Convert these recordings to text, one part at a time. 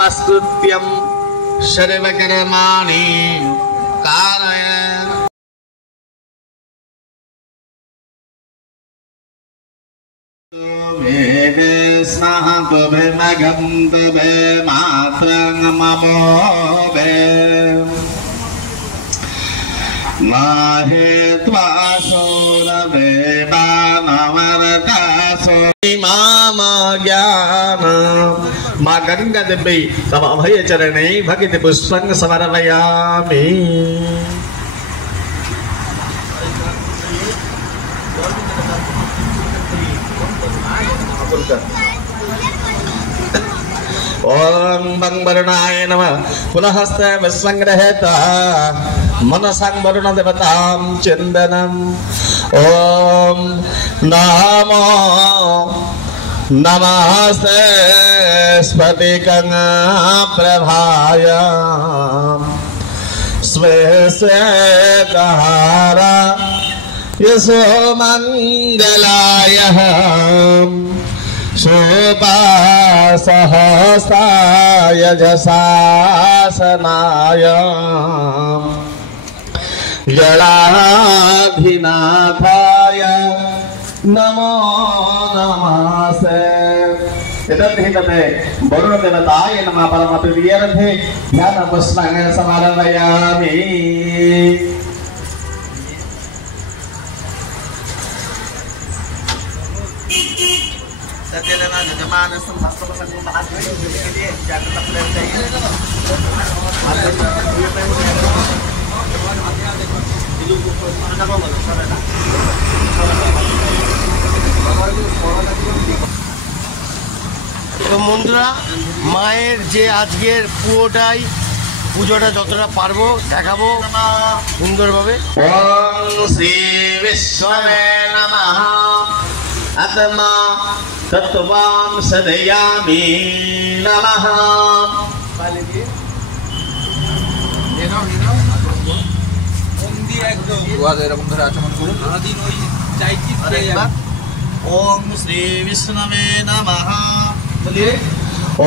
नमस्कृत्यं सर्वकर्माणि कारयन् स्नः तुभिर्मघं तुभे मात्रं ममो वे माहे त्वासोरवे बाणवरकासो मामा ज्ञान माँ गंगा देवी तव अभय चरणे भक्ति पुष्पं समर्पयामि। ओम वरुणाय नमः पुनः हस्ते विस्वंग्रहेता मनसां वरुण देवतां चंदनम् ओम नमो नमस्ते स्फटिकं प्रभाय स्वेश्वेतहारा यशो मंगलाय शोभासहस्राय जशासनाय जलाधिनाथाय नमो नमस्ते। तदे वरुण देवताय नमः परमप्रियर्थे ध्यान पुष्पं समर्पयामि। तो বন্ধুরা মায়ের যে আজকের পুরোটাই পুজোটা যতটা পারবো দেখাবো সুন্দরভাবে। ওম শ্রী বিষ্ণবে নমঃ আত্মা তত্ত্বং সদয়ামি নমঃ। ओम श्री विष्णवे नमः।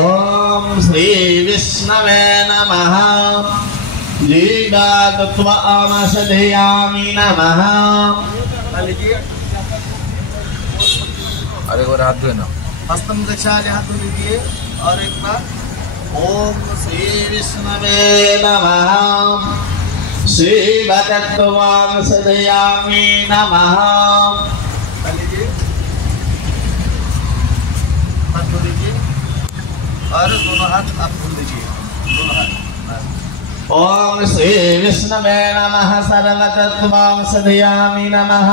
ओम श्री विष्णवे नमः। जीवातत्वं सदयामि नमः। अरे वो हाथ धोए ना, हस्तम दक्षाले हाथ धो लीजिए और एक बार ओम श्री विष्णवे नमः। शिवतत्त्वं सदयामि नमः। हाथ धो लीजिए और दोनों हाथ आप धो लीजिए, दोनों हाथ। ओम श्री विष्णवे नमः। सर्वतत्त्वं सदयामि नमः।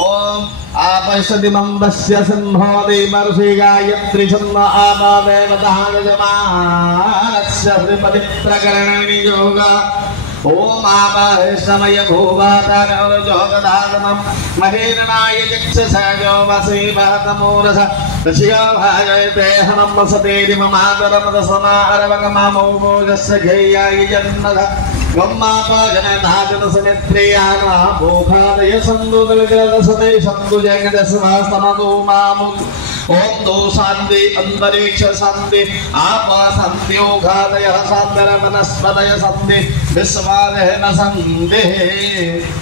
ओम आपश्यदिमंबस्य सिंहो देवर्षि गायत्री छन्द आपादेवतागजमानस्य श्रीपति प्रकरणि योगा। ओम आपाहे समय भूवातारजोगदागमं महेरणाय चक्षुषायो वसीवतमूरस ऋषियो भाजयते हनं वसतेरि ममादरमदसमारवगममो भोजस्य घेयाय जन्मद गम्मापजनधाजन समित्रियाना भोगादय सन्दुदविग्रदसते सन्दुजगदस्वास्तमतो मामुं। ओम दो शांति अंतरिक्ष शांति आप शांति ओघादय शांतर वनस्पतय शांति विश्वादय न शांति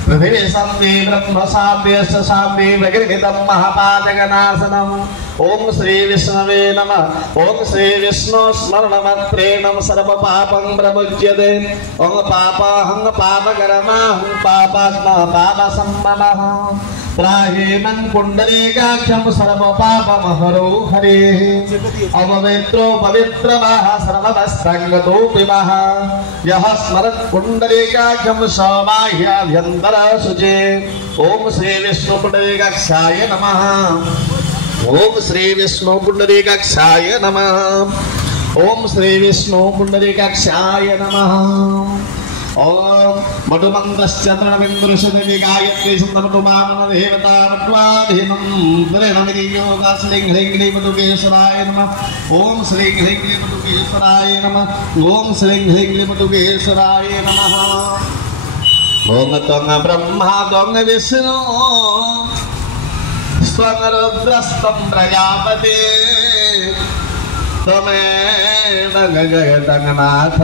पृथ्वी शांति ब्रह्म शांति अष्ट शांति विगृहीतं महापातकनाशनम्। ओम श्री विष्णवे नमः। ओम श्री विष्णु स्मरणमात्रेण सर्व पापं प्रमुच्यते। ओम पापाहं पापकर्माहं पापात्मा पापसम्ममः। त्राहीनं पुण्डरीकाक्षं सर्व पापमहरो हरेः। अपवित्रो पवित्रमः सर्वभस्त्रङ्गतोऽपि मः। यः स्मरत् पुण्डरीकाक्षं स बाह्याभ्यन्तरशुचे। ओम श्री विष्णु पुण्डरीकाक्षाय नमः। ओम श्री विष्णु पुण्डरीकाक्षाय नमः। ओम श्री विष्णु पुण्डरीकाक्षाय नमः। ओम मधुमंत्रस्य तरणबिन्दुषदेवी गायत्री सुन्दरमधुमामन देवता मध्वाधीनं त्रिणमिति योगा श्रीं ह्रीं क्लीं मधुकेश्वराय नमः। ओम श्रीं ह्रीं क्लीं मधुकेश्वराय नमः। ओम श्रीं ह्रीं क्लीं मधुकेश्वराय नमः। ओम त्वं ब्रह्मा त्वं विष्णु स्वं रुद्रस्त्वं प्रजापते त्वमेव जगन्नाथ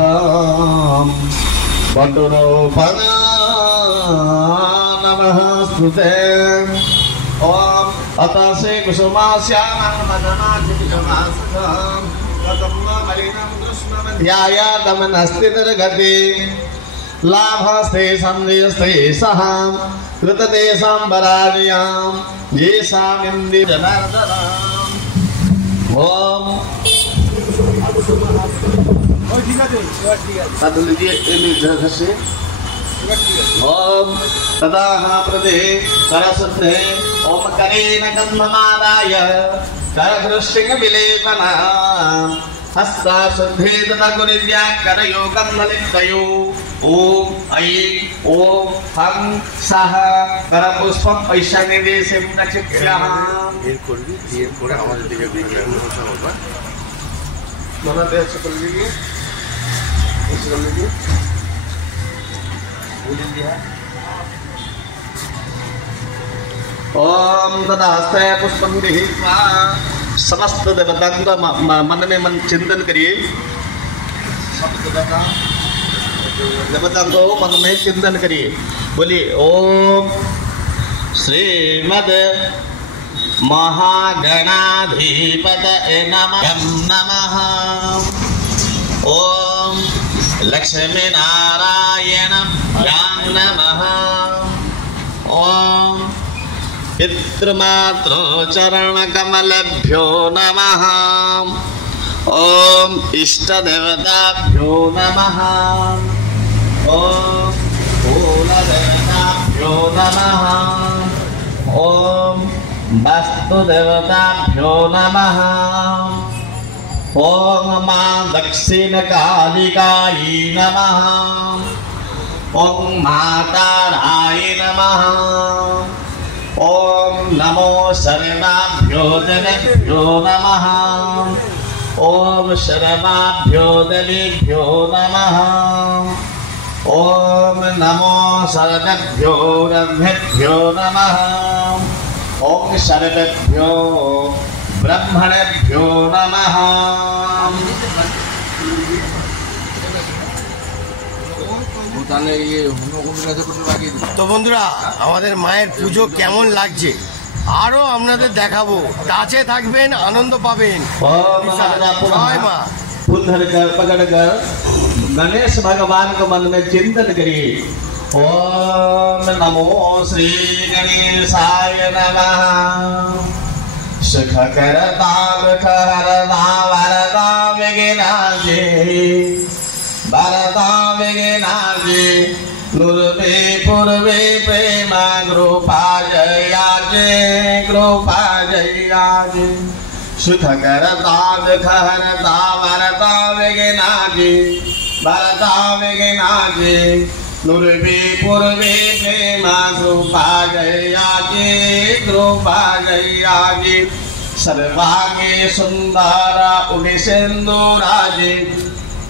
वटुरूपं नमस्तुते। ओम अत से कुसुमास्यामं मदनाचितमासं मलिनं कृष्णमध्यायातमनस्ति निर्गति लाभस्ते संदेस्ते सह कृतते संबराज्यां येषामिन्दि जनार्दनम्। ओम ओम तदा प्रदे करसुद्धे ओम करेण गन्धमादाय करघृष्टिं विलेपना हस्ता शुद्धे तथा गुरुव्या करयो गन्धलिप्तयो ओम ऐं ओम हं सह करपुष्पं पैशानिदेशं नक्षिप्याः এর করবি এর করে আমাদের দিকে ঘুরে আসবে मना देश कर लीजिए इस कर लीजिए ओम तदा हस्ते पुष्पं गृहीत्वा समस्त देवतांग मन में मन चिंतन करिए। देवता को मन में चिंतन करिए। बोलिए ओम श्रीमद महागणाधिपतये नमः। ओम लक्ष्मी नारायण नमः। ओम पितृमातृ चरण कमलभ्यो नमः। ओम इष्ट देवताभ्यो नमः। ओम कुल देवताभ्यो नमः। ओम वास्तु देवताभ्यो नमः। ओम मां दक्षिण कालिकायै नमः। ओम माताराय नमः। ओम नमो शर्माभ्यो देवेभ्यो नमः। ओम शर्माभ्यो देवेभ्यो नमः। ओम नमो सर्वेभ्यो रम्भेभ्यो नमः। ओम सर्वेभ्यो ब्रह्मणेभ्यो नमः। তো বন্ধুরা আমাদের মায়ের পুজো কেমন লাগছে আরো আপনাদের দেখাবো। কাছে থাকবেন, আনন্দ পাবেন। জয় মা। फूल धरकर पकड़कर गणेश भगवान को मन में चिंतन करिए। ओम नमो श्री गणेशाय नमः। सुख करता दुख हरता वरदा विघ्नाजे वरदा विघ्नाजे नुर्वे पूर्वे प्रेमा कृपा जयाजे कृपा जयाजे। सुख करता दुख हरता वरदा विघ्नाजे वरदा विघ्नाजे नुर्वे पूर्वे प्रेमा कृपा जयाजे कृपा जयाजे। सर्वांगे सुंदर उदिसेन्दुराजे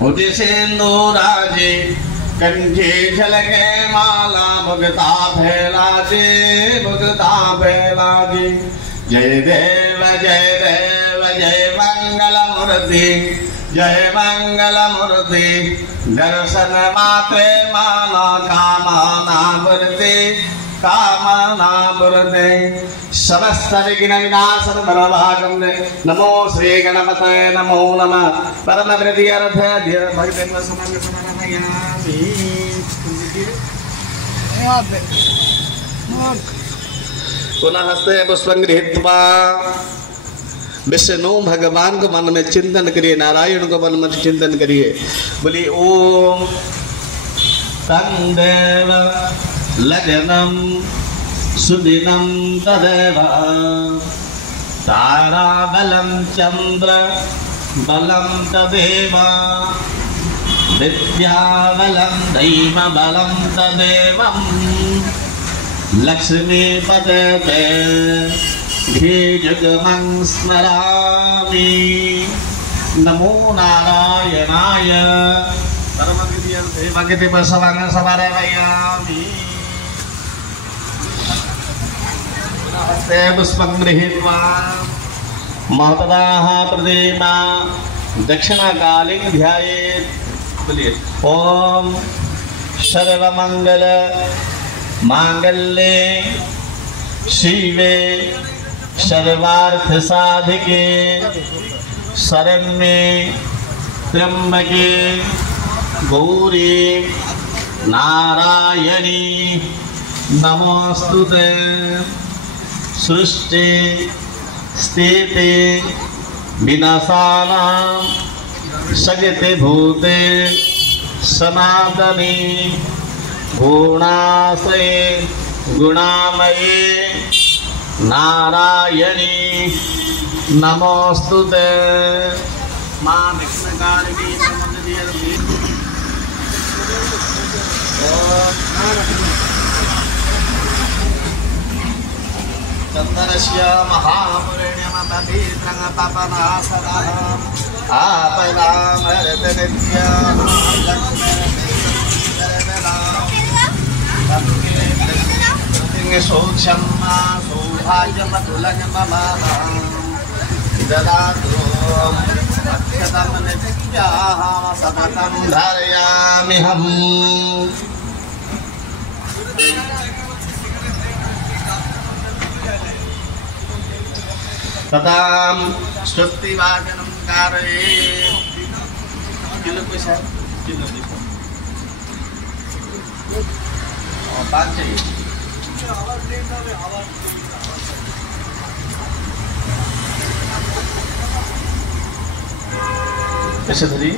उदिसेन्दुराजे कंठे झलके माला भगता फैलाजे भगता फैलाजे। जय देव जय देव जय मंगल मूर्ति जय मंगल मूर्ति। दर्शन मात्रे माला कामना मूर्ति कामना मूर्ति। समस्त विघ्न विनाशन बलभागं नमो श्री गणपतये नमो नमः। परम वृद्धि अर्थ भक्तिं समर्पयामि। पुनः हस्ते पुष्पं गृहीत्वा विष्णु भगवान को मन में चिंतन करिए। नारायण को मन में चिंतन करिए। बोलिए ओम तंदेव लग्नं सुदिनं तदेव ताराबलं चंद्र बलं तदेव विद्याबलं दैवबलं तदेवं लक्ष्मीपते धीयुगमं स्मरामि। नमो नारायणाय परमविद्यार्थे भगति बसवांग समर्पयामि। हस्ते पुष्पं गृहीत्वा महतदाः प्रतिमा दक्षिणाकालीन ध्यायेत्। बोलिए ओम सर्वमंगल मांगल्ये शिवे सर्वार्थ साधिके शरण्ये त्र्यंबके गौरी नारायणी नमोस्तुते। सृष्टि स्थिति विनाशानां सगते भूते सनातनी गुणाश्रये गुणामये नारायणी नमोस्तुते। मां दक्षिणकालिनी चंदनस्य महामुरेण्यमतीत्रंगपनासरः आपदामरतनित्यं लक्ष्मीं सौख्यं सौभाग्यमतुलममाहं ददातु अक्षतं नित्याः सततं धारयाम्यहम्। तदाम स्वस्ति वाचनं कारयेत्। किलो पैसा किलो पैसा बात चाहिए। कैसे धरी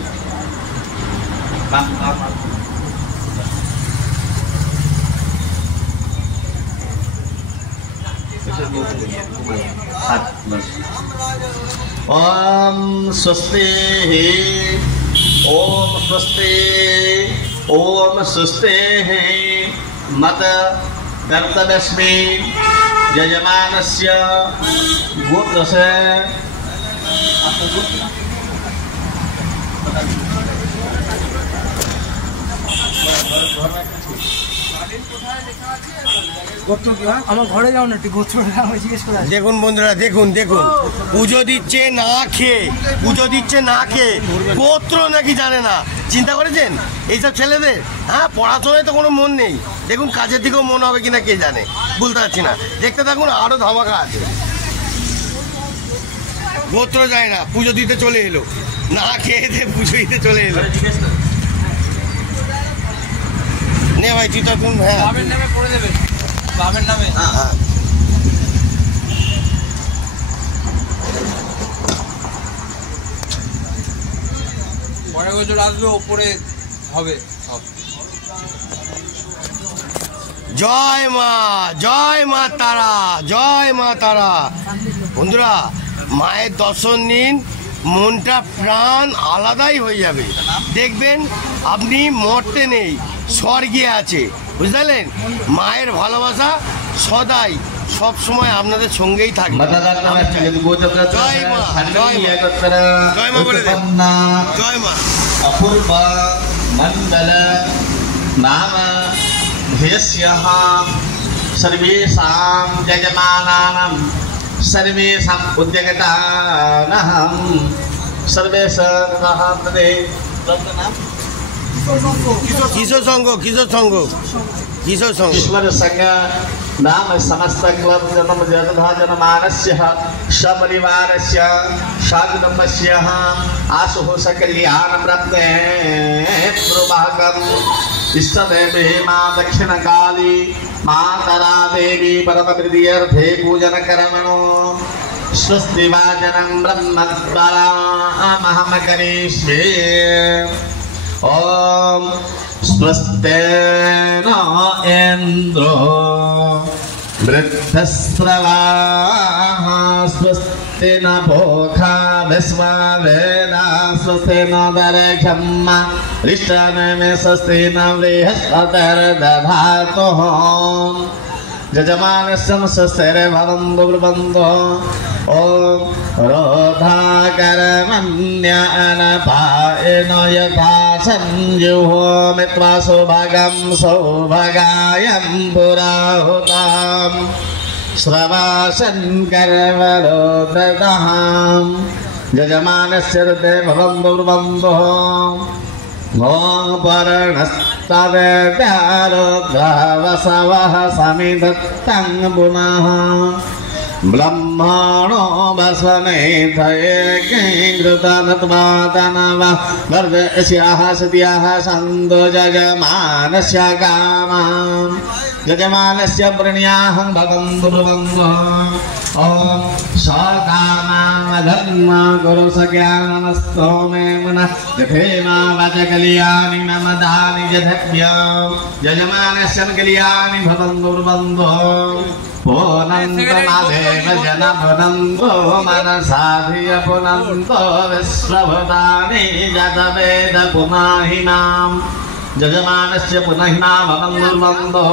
ओम स्वस्ति ओम स्वस्ति ओम स्वस्ति मत कर्तव्यस्मि यजमानस्य गोत्रस्य। দেখুন বন্ধুরা, দেখুন দেখুন পুজো দিচ্ছে না খেয়ে, পুজো দিচ্ছে না খেয়ে, গোত্র নাকি জানে না। চিন্তা করেছেন এইসব ছেলেদের? হ্যাঁ, পড়াশোনায় তো কোনো মন নেই। দেখুন কাজের দিকেও মন হবে কিনা কে জানে, বলতে পারছি না। দেখতে থাকুন, আরো ধামাকা আছে। গোত্র যায় না, পুজো দিতে চলে এলো, না খেয়ে পুজো দিতে চলে এলো। নে ভাই তুই তখন বাবের নামে পড়ে দেবে, বাবের নামে। হ্যাঁ পরে বছর আসবে ওপরে হবে সব। জয় মা, জয় মা তারা, জয় মা তারা। বন্ধুরা মায়ের দর্শন নিন, মনটা প্রাণ আলাদাই হয়ে যাবে। দেখবেন আপনি মরতে নেই, স্বর্গে আছে, বুঝলেন? মায়ের ভালোবাসা সদাই সব সময় আপনাদের সঙ্গেই থাকবে। জয় মা, জয় মা, জয় মা বলে দেন। জয় মা। অপূর্ব মণ্ডল নাম ध्यस्यः सर्वेषां यजमानानां सर्वेषाम् उद्यगतानां सर्वेषां प्रदे किशोर संघ, किशोर संघ, किशोर संघ, ईश्वर संघ नाम समस्त क्लब जन्म जनमानस्य सपरिवारस्य साकुटुम्बस्य आशुः सकल्यानं प्राप्ते प्रभागम् इष्टदेवे मां दक्षिणकाली मातरा देवी परमप्रीत्यर्थे पूजनकर्मणो स्वस्ति वाचनं ब्रह्मद्वारा अहं करिष्ये। ओम स्वस्ते न इंद्रो वृद्धस्रवाः स्वस्ति न पोखा विश्ववेदा स्वस्ति न दर्घम्मा रिष्टनेमि स्वस्ति न बृहस्पतिर्दधातुः यजमानस्य स्वस्तिर्भवन्तु ब्रुवन्तु। ओम रोधाकरमन्यानपायेन यथा संजुहो मित्वा सौभागं सौभागायं पुराहुताम् श्रवासन् करवरोदधाम् यजमानस्य ऋते भवन्तु ब्रुवन्तु ॐ पर्णस्तवेद्यारुद्रवसवः समिधत्तं पुनः ब्रह्मणो वसनेथये कृतनत्वातनवा वर्धस्याः सत्याः सन्तो यजमानस्य कामां यजमानस्य प्रणयाहं भवन्तु ब्रुवन्तु ॐ सकामां धर्म गुरु सज्ञानमस्तो मे मनः यथेमा वाचकल्यानि मम दानि यथव्य यजमानस्य कल्याणि भवन्तु ब्रुवन्तु पूर्णन्तमादेव जनपुनन्तो मनसाधिय पुनन्तो विश्वभूतानि जतवेद पुनाहिनां यजमानस्य पुनहिनां भवन्तु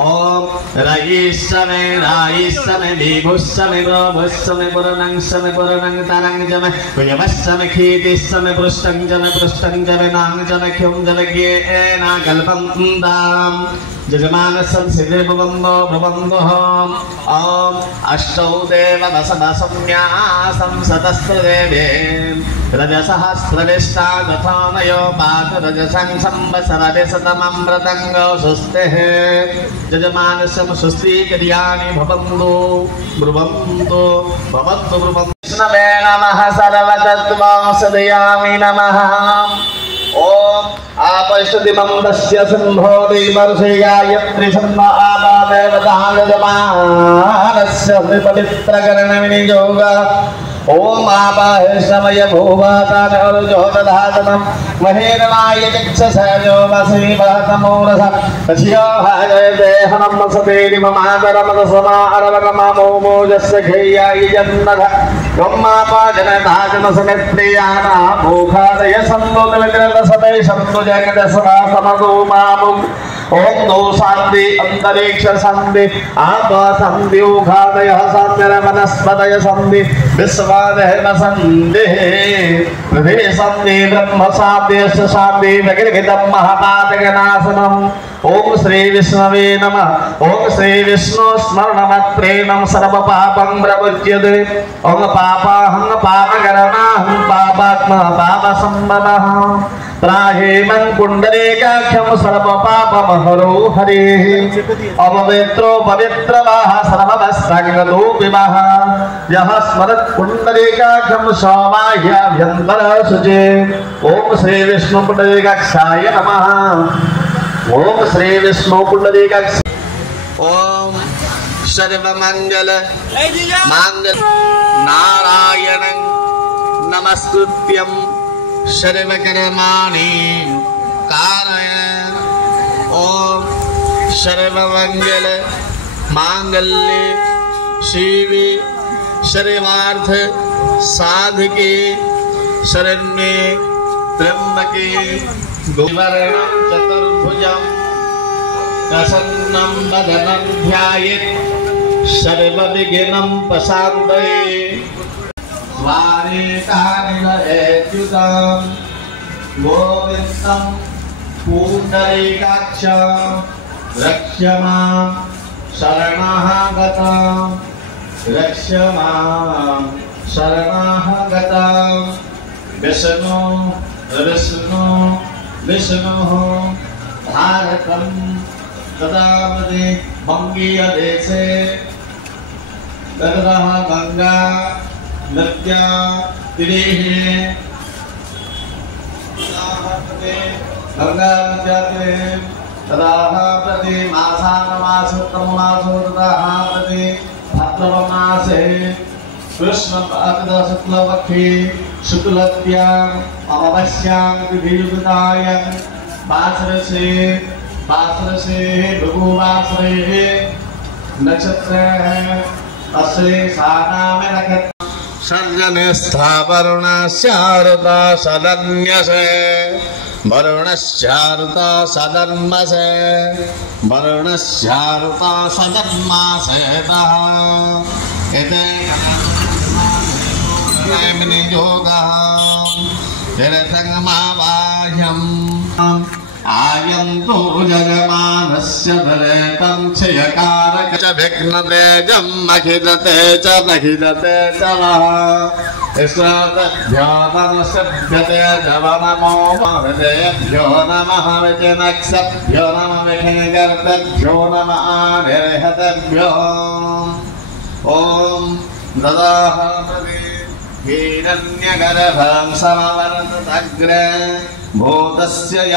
ओम राईशमे राईशमे विभुशमे प्रभुशमे पुरणंशमे पुरणंतरं जमे कुयमशमे खीतिशमे पृष्ठं जमे नां जमे ख्युं जमे ज्ञेना कल्पन्तां यजमानस्य सिद्धे भवन्तु ओम अष्टौ देव दशदशम्यासं सतस्रदेवे रजसहस्रविष्टा गथानयो पात रजसं संवत्सरदे शतममृतंगो सुस्तेः यजमानस्य स्वस्ति कल्याणि भवन्तु ब्रुवन्तु कृष्णवे नमः सर्वतत्त्वं सदयामि नमः ओम आपश्यदिमं तस्य सम्भोधि वर्षे गायत्री सन्म आदेवता यजमानस्य पवित्रकरणविनियोग ओम आपाहे समय भूवातान अर्जोदधातनं महेरणाय चक्षसयो वसीवतमोरस तस्यो हाय देहनं सतेरि ममादरमद समारवकमो जस्य खेयाय जन्नध ब्रह्मापाजन धाजन समेत्रियाना भूखादय संतोष विक्रत सदै संतो जगत सदा समदो मामु ओम दो शांति अंतरिक्ष शांति आप शांति उघादय शांति वनस्पतय शांति विश्वादय शांति पृथ्वी शांति ब्रह्म शांति शांति प्रकृतिं महापातकनाशनम् ओम श्री विष्णवे नमः ओम श्री विष्णु स्मरणमात्रेण सर्वपापं प्रमुच्यते ओम पापाहं पापकरणाहं पापात्मा पापसम्पदः त्राहेमं पुण्डरीकाख्यं सर्वपापमहरो हरिः अपवित्रो पवित्रवाः सर्वभस्ताङ्गतो विवाह यः स्मरत् पुण्डरीकाख्यं सौभाग्याभ्यन्तरः शुचे ओम श्री विष्णु पुण्डरीकाक्षाय नमः ओम श्री विष्णु पुण्डरीकाक्ष ओम सर्वमंगल मांगल नारायणं नमस्कृत्यं सर्वकर्माणि कारयन् ओम सर्वमंगल मांगल्ये शिवे सर्वार्थ साधके शरण्ये त्र्यंबके गौरीवर्णं चतुर्भुजं प्रसन्नं वदनं ध्यायेत् सर्वविघ्नं प्रशान्तये द्वारे कानिलयेत्युतं गोविन्दं पुण्डरीकाक्षं रक्ष मां शरणागतं रक्ष मां शरणागतं विष्णु विष्णु विष्णुः भारतं तदावधि वङ्गीयदेशे ततः गङ्गा नद्या तीरे गङ्गा नद्याते तदाह प्रति मासानमासोत्तममासो तदाह प्रति भाद्रपदमासे कृष्ण शुक्लपक्षे शुक्लत्याम् अमावस्यां तिथियुक्तायां वासरसे भृगुवासरे नक्षत्र असे सानाम नक्षत्र सर्जने स्थावरुणस्यारुता सदन्यसे वरुणस्यारुता सदन्मसे वरुणस्यारुता सदन्मासेतः एते योगः तीर्थङ्गमावाह्यम् आयन्तु जगमानस्य दलेतं क्षयकारक च विघ्नतेजम् अखिलते च नखिलते च नः ईश्वरभ्यो नमो महदेभ्यो नमः विजनक्षभ्यो नमः विघ्नकर्तभ्यो नमः आनिर्हतेभ्यो ॐ ददाहमदे हिरण्यगर्भं समवरदग्रे भूतस्य